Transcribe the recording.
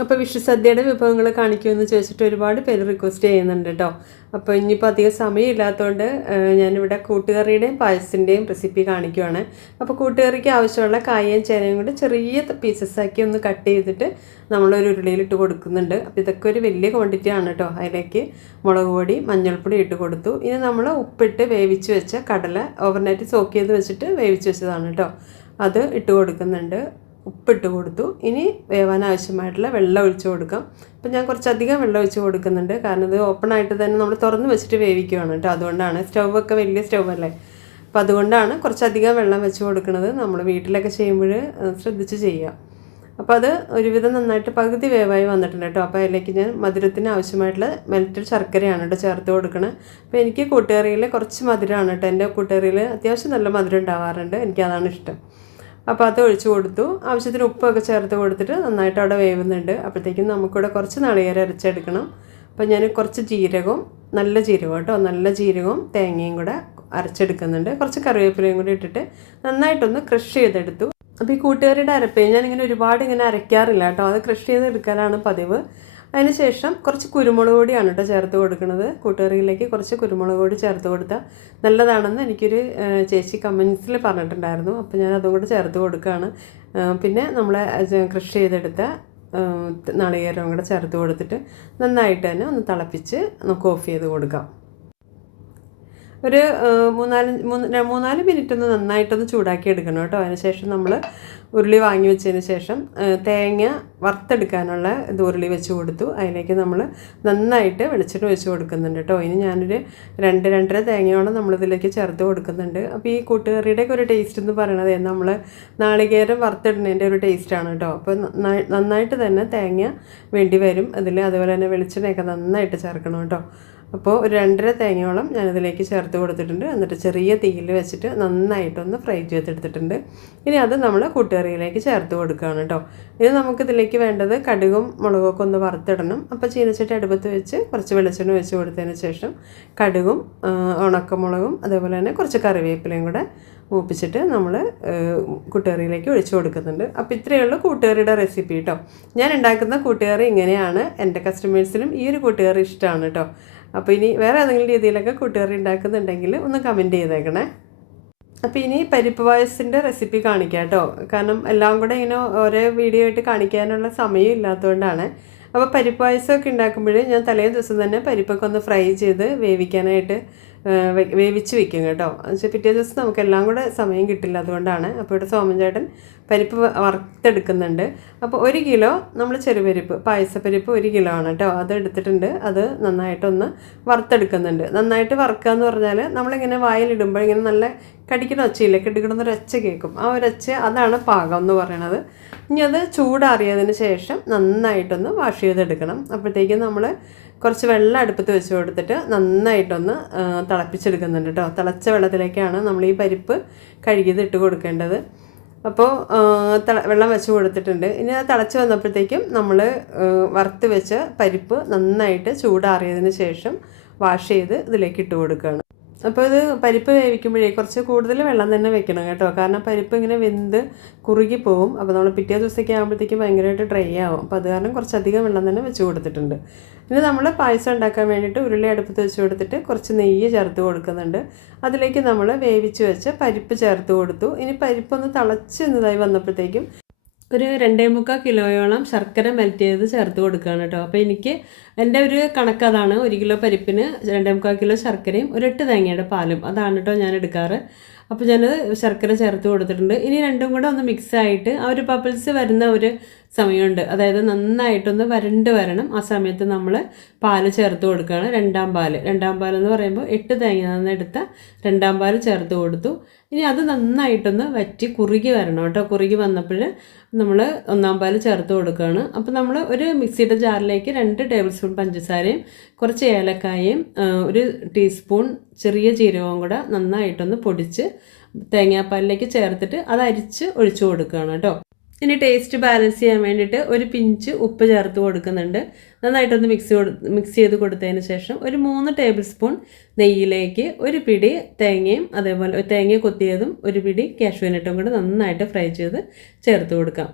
അപ്പോൾ വിഷുസദ്യയുടെ വിഭവങ്ങൾ കാണിക്കുമെന്ന് ചോദിച്ചിട്ട് ഒരുപാട് പേര് റിക്വസ്റ്റ് ചെയ്യുന്നുണ്ട് കേട്ടോ അപ്പോൾ ഇനിയിപ്പോൾ അധികം സമയമില്ലാത്തതുകൊണ്ട് ഞാനിവിടെ കൂട്ടുകറിയുടെയും പായസത്തിന്റെയും റെസിപ്പി കാണിക്കുവാണ്. അപ്പോൾ കൂട്ടുകറിക്ക് ആവശ്യമുള്ള കായയും ചേനയും കൂടി ചെറിയ പീസസ് ആക്കി ഒന്ന് കട്ട് ചെയ്തിട്ട് നമ്മളൊരു ഉരുളിയിലിട്ട് കൊടുക്കുന്നുണ്ട്. അപ്പോൾ ഇതൊക്കെ ഒരു വലിയ ക്വാണ്ടിറ്റി ആണ് കേട്ടോ അതിലേക്ക് മുളക് പൊടി മഞ്ഞൾപ്പൊടി ഇട്ട് കൊടുത്തു. ഇനി നമ്മൾ ഉപ്പിട്ട് വേവിച്ച് വെച്ച കടല ഓവർനൈറ്റ് സോക്ക് ചെയ്ത് വെച്ചിട്ട് വേവിച്ച് വെച്ചതാണ് കേട്ടോ അത് ഇട്ട് കൊടുക്കുന്നുണ്ട്. ഉപ്പിട്ട് കൊടുത്തു. ഇനി വേവാൻ ആവശ്യമായിട്ടുള്ള വെള്ളം ഒഴിച്ച് കൊടുക്കാം. അപ്പം ഞാൻ കുറച്ചധികം വെള്ളം ഒഴിച്ച് കൊടുക്കുന്നുണ്ട്. കാരണം ഇത് ഓപ്പൺ ആയിട്ട് തന്നെ നമ്മൾ തുറന്ന് വെച്ചിട്ട് വേവിക്കുകയാണ് കേട്ടോ. അതുകൊണ്ടാണ് സ്റ്റൗവൊക്കെ വലിയ സ്റ്റൗവല്ലേ അപ്പം അതുകൊണ്ടാണ് കുറച്ചധികം വെള്ളം വെച്ച് കൊടുക്കുന്നത് നമ്മൾ വീട്ടിലൊക്കെ ചെയ്യുമ്പോൾ ശ്രദ്ധിച്ച് ചെയ്യുക. അപ്പോൾ അത് ഒരുവിധം നന്നായിട്ട് പകുതി വേവായി വന്നിട്ടുണ്ട് കേട്ടോ. അപ്പോൾ അതിലേക്ക് ഞാൻ മധുരത്തിന് ആവശ്യമായിട്ടുള്ള മെൽറ്റഡ് ശർക്കരയാണ് കേട്ടോ ചേർത്ത് കൊടുക്കണത് അപ്പോൾ എനിക്ക് കൂട്ടുകറിയിൽ കുറച്ച് മധുരമാണ് കേട്ടോ. എന്റെ കൂട്ടുകറിയിൽ അത്യാവശ്യം നല്ല മധുരം ഉണ്ടാവാറുണ്ട്. എനിക്കതാണ് ഇഷ്ടം. അപ്പോൾ അത് ഒഴിച്ചു കൊടുത്തു. ആവശ്യത്തിന് ഉപ്പൊക്കെ ചേർത്ത് കൊടുത്തിട്ട് നന്നായിട്ട് അവിടെ വേവുന്നുണ്ട്. അപ്പോഴത്തേക്കും നമുക്കിവിടെ കുറച്ച് നാളികേരം അരച്ചെടുക്കണം. അപ്പോൾ ഞാൻ കുറച്ച് ജീരകവും നല്ല ജീരകം കേട്ടോ നല്ല ജീരകവും തേങ്ങയും കൂടെ അരച്ചെടുക്കുന്നുണ്ട്. കുറച്ച് കറിവേപ്പിലയും കൂടി ഇട്ടിട്ട് നന്നായിട്ടൊന്ന് ക്രഷ് ചെയ്തെടുത്തു. അപ്പോൾ ഈ കൂട്ടുകാരുടെ അരപ്പേ ഞാനിങ്ങനെ ഒരുപാട് ഇങ്ങനെ അരയ്ക്കാറില്ല കേട്ടോ. അത് ക്രഷ് ചെയ്തെടുക്കാനാണ് പതിവ്. അതിനുശേഷം കുറച്ച് കുരുമുളക് പൊടിയാണ് കേട്ടോ ചേർത്ത് കൊടുക്കുന്നത്. കൂട്ടുകറിയിലേക്ക് കുറച്ച് കുരുമുളക് പൊടി ചേർത്ത് കൊടുത്താൽ നല്ലതാണെന്ന് എനിക്കൊരു ചേച്ചി കമൻസിൽ പറഞ്ഞിട്ടുണ്ടായിരുന്നു. അപ്പോൾ ഞാൻ അതും കൂടെ ചേർത്ത് കൊടുക്കുകയാണ് പിന്നെ നമ്മൾ കൃഷി ചെയ്തെടുത്ത നാളികേരവും കൂടെ ചേർത്ത് കൊടുത്തിട്ട് നന്നായിട്ട് തന്നെ ഒന്ന് തിളപ്പിച്ച് നമുക്ക് ഓഫ് ചെയ്ത് കൊടുക്കാം. ഒരു മൂന്നാൽ മൂന്ന് മൂന്നാൽ മിനിറ്റ് ഒന്ന് നന്നായിട്ടൊന്ന് ചൂടാക്കി എടുക്കണം കേട്ടോ. അതിനുശേഷം നമ്മൾ ഉരുളി വാങ്ങി വെച്ചതിന് ശേഷം തേങ്ങ വറുത്തെടുക്കാനുള്ള ഇത് ഉരുളി വെച്ച് കൊടുത്തു. അതിലേക്ക് നമ്മൾ നന്നായിട്ട് വെളിച്ചെണ്ണ വെച്ച് കൊടുക്കുന്നുണ്ട് കേട്ടോ. ഇനി ഞാനൊരു രണ്ട് രണ്ടര തേങ്ങയോളം നമ്മളിതിലേക്ക് ചേർത്ത് കൊടുക്കുന്നുണ്ട്. അപ്പോൾ ഈ കൂട്ടുകറിയുടെയൊക്കെ ഒരു ടേസ്റ്റ് എന്ന് പറയണത് നമ്മൾ നാളികേരം വറുത്തിടുന്നതിന്റെ ഒരു ടേസ്റ്റാണ് കേട്ടോ. അപ്പോൾ നന്നായിട്ട് തന്നെ തേങ്ങ വേണ്ടി വരും. അതിൽ അതുപോലെ തന്നെ വെളിച്ചെണ്ണയൊക്കെ നന്നായിട്ട് ചേർക്കണം കേട്ടോ. അപ്പോൾ ഒരു രണ്ടര തേങ്ങയോളം ഞാനിതിലേക്ക് ചേർത്ത് കൊടുത്തിട്ടുണ്ട്. എന്നിട്ട് ചെറിയ തീയിൽ വെച്ചിട്ട് നന്നായിട്ടൊന്ന് ഫ്രൈ ചെയ്തെടുത്തിട്ടുണ്ട്. ഇനി അത് നമ്മൾ കൂട്ടുകറിയിലേക്ക് ചേർത്ത് കൊടുക്കുകയാണ് കേട്ടോ. ഇത് നമുക്കിതിലേക്ക് വേണ്ടത് കടുകും മുളകൊക്കെ ഒന്ന് വറുത്തിടണം. അപ്പോൾ ചീനച്ചട്ടി അടുപ്പത്ത് വെച്ച് കുറച്ച് വെളിച്ചെണ്ണ വെച്ച് കൊടുത്തതിന് ശേഷം കടുകും ഉണക്കമുളകും അതേപോലെ തന്നെ കുറച്ച് കറിവേപ്പിലയും കൂടെ മൂപ്പിച്ചിട്ട് നമ്മൾ കൂട്ടുകറിയിലേക്ക് ഒഴിച്ചു കൊടുക്കുന്നുണ്ട്. അപ്പോൾ ഇത്രയേ ഉള്ളൂ കൂട്ടുകറിയുടെ റെസിപ്പി കേട്ടോ. ഞാൻ ഉണ്ടാക്കുന്ന കൂട്ടുകറി ഇങ്ങനെയാണ്. എന്റെ കസ്റ്റമേഴ്സിനും ഈ ഒരു കൂട്ടുകറി ഇഷ്ടമാണ് കേട്ടോ. അപ്പോൾ ഇനി വേറെ ഏതെങ്കിലും രീതിയിലൊക്കെ കൂട്ടുകറി ഉണ്ടാക്കുന്നുണ്ടെങ്കിൽ ഒന്ന് കമന്റ് ചെയ്തേക്കണേ. അപ്പോൾ ഇനി പരിപ്പ് പായസത്തിന്റെ റെസിപ്പി കാണിക്കാം കേട്ടോ. കാരണം എല്ലാം കൂടെ ഇങ്ങനെ ഓരോ വീഡിയോ ആയിട്ട് കാണിക്കാനുള്ള സമയം ഇല്ലാത്തതുകൊണ്ടാണ് അപ്പോൾ പരിപ്പ് പായസമൊക്കെ ഉണ്ടാക്കുമ്പോൾ ഞാൻ തലേ ദിവസം തന്നെ പരിപ്പൊക്കെ ഒന്ന് ഫ്രൈ ചെയ്ത് വേവിക്കാനായിട്ട് വേവിച്ച് വെക്കും കേട്ടോ. പക്ഷേ പിറ്റേ ദിവസം നമുക്കെല്ലാം കൂടെ സമയം കിട്ടില്ല അതുകൊണ്ടാണ്. അപ്പോൾ ഇവിടെ സോമൻ ചേട്ടൻ പരിപ്പ് വറുത്തെടുക്കുന്നുണ്ട്. അപ്പോൾ ഒരു കിലോ നമ്മൾ ചെറുപരിപ്പ് പായസപ്പരിപ്പ് ഒരു കിലോ ആണ് കേട്ടോ. അത് എടുത്തിട്ടുണ്ട്. അത് നന്നായിട്ടൊന്ന് വറുത്തെടുക്കുന്നുണ്ട്. നന്നായിട്ട് വറുക്കുക എന്ന് പറഞ്ഞാൽ നമ്മളിങ്ങനെ വായിലിടുമ്പോൾ ഇങ്ങനെ നല്ല കടിക്കുന്ന ഒച്ചയില്ല കിടക്കുന്ന ഒച്ച കേൾക്കും. ആ ഒരു ഒച്ച അതാണ് പാകം എന്ന് പറയണത്. ഇനി അത് ചൂടാറിയതിന് ശേഷം നന്നായിട്ടൊന്ന് വാഷ് ചെയ്തെടുക്കണം. അപ്പോഴത്തേക്കും നമ്മൾ കുറച്ച് വെള്ളം അടുപ്പത്ത് വെച്ച് കൊടുത്തിട്ട് നന്നായിട്ടൊന്ന് തിളപ്പിച്ചെടുക്കുന്നുണ്ട് കേട്ടോ. തിളച്ച വെള്ളത്തിലേക്കാണ് നമ്മൾ ഈ പരിപ്പ് കഴുകിയത് ഇട്ട് കൊടുക്കേണ്ടത് അപ്പോൾ വെള്ളം വെച്ച് കൊടുത്തിട്ടുണ്ട്. ഇനി അത് തിളച്ച് വന്നപ്പോഴത്തേക്കും നമ്മൾ വറുത്ത് വെച്ച പരിപ്പ് നന്നായിട്ട് ചൂടാറിയതിന് ശേഷം വാഷ് ചെയ്ത് ഇതിലേക്ക് ഇട്ട് കൊടുക്കുകയാണ്. അപ്പോൾ ഇത് പരിപ്പ് വേവിക്കുമ്പോഴേ കുറച്ച് കൂടുതൽ വെള്ളം തന്നെ വെക്കണം കേട്ടോ. കാരണം പരിപ്പ് ഇങ്ങനെ വെന്ത് കുറുകി പോകും അപ്പോൾ നമ്മൾ പിറ്റേ ദിവസമൊക്കെ ആകുമ്പോഴത്തേക്കും ഭയങ്കരമായിട്ട് ഡ്രൈ ആവും. അപ്പോൾ അത് കാരണം കുറച്ചധികം വെള്ളം തന്നെ വെച്ച് കൊടുത്തിട്ടുണ്ട്. ഇനി നമ്മൾ പായസം ഉണ്ടാക്കാൻ വേണ്ടിയിട്ട് ഉരുളി അടുപ്പത്ത് വെച്ച് കൊടുത്തിട്ട് കുറച്ച് നെയ്യ് ചേർത്ത് കൊടുക്കുന്നുണ്ട്. അതിലേക്ക് നമ്മൾ വേവിച്ച് വെച്ച പരിപ്പ് ചേർത്ത് കൊടുത്തു. ഇനി പരിപ്പൊന്ന് തിളച്ച് ഇന്നതായി വന്നപ്പോഴത്തേക്കും ഒരു രണ്ടേ മുക്കാൽ കിലോയോളം ശർക്കര മെൽറ്റ് ചെയ്ത് ചേർത്ത് കൊടുക്കുകയാണ് കേട്ടോ. അപ്പോൾ എനിക്ക് എന്റെ ഒരു കണക്ക് അതാണ്. ഒരു കിലോ പരിപ്പിന് രണ്ടേ മുക്കാൽ കിലോ ശർക്കരയും ഒരു എട്ട് തേങ്ങയുടെ പാലും അതാണ് കേട്ടോ ഞാൻ എടുക്കാറ്. അപ്പോൾ ഞാനത് ശർക്കര ചേർത്ത് കൊടുത്തിട്ടുണ്ട്. ഇനി രണ്ടും കൂടെ ഒന്ന് മിക്സ് ആയിട്ട് ആ ഒരു പപ്പിൾസ് വരുന്ന ഒരു സമയമുണ്ട്. അതായത് നന്നായിട്ടൊന്ന് വരണ്ട് വരണം. ആ സമയത്ത് നമ്മൾ പാൽ ചേർത്ത് കൊടുക്കുകയാണ് രണ്ടാം പാൽ രണ്ടാം പാൽ എന്ന് പറയുമ്പോൾ എട്ട് തേങ്ങ നിന്ന് എടുത്ത രണ്ടാം പാൽ ചേർത്ത് കൊടുത്തു. ഇനി അത് നന്നായിട്ടൊന്ന് വറ്റി കുറുകി വരണം കേട്ടോ. കുറുകി വന്നപ്പോൾ നമ്മൾ ഒന്നാം പാൽ ചേർത്ത് കൊടുക്കുകയാണ്. അപ്പോൾ നമ്മൾ ഒരു മിക്സിയുടെ ജാറിലേക്ക് രണ്ട് ടേബിൾ സ്പൂൺ പഞ്ചസാരയും കുറച്ച് ഏലക്കായയും ഒരു ടീസ്പൂൺ ചെറിയ ജീരകവും കൂടെ നന്നായിട്ടൊന്ന് പൊടിച്ച് തേങ്ങാപ്പാലിലേക്ക് ചേർത്തിട്ട് അത് അരിച്ച് ഒഴിച്ചു കൊടുക്കുകയാണ് കേട്ടോ. ഇനി ടേസ്റ്റ് ബാലൻസ് ചെയ്യാൻ വേണ്ടിയിട്ട് ഒരു പിഞ്ച് ഉപ്പ് ചേർത്ത് കൊടുക്കുന്നുണ്ട്. നന്നായിട്ടൊന്ന് മിക്സ് മിക്സ് ചെയ്ത് കൊടുത്തതിന് ശേഷം ഒരു മൂന്ന് ടേബിൾ സ്പൂൺ നെയ്യിലേക്ക് ഒരു പിടി തേങ്ങയും അതേപോലെ തേങ്ങ കൊത്തിയതും ഒരു പിടി കാഷ്യൂനട്ടും കൂടെ നന്നായിട്ട് ഫ്രൈ ചെയ്ത് ചേർത്ത് കൊടുക്കാം.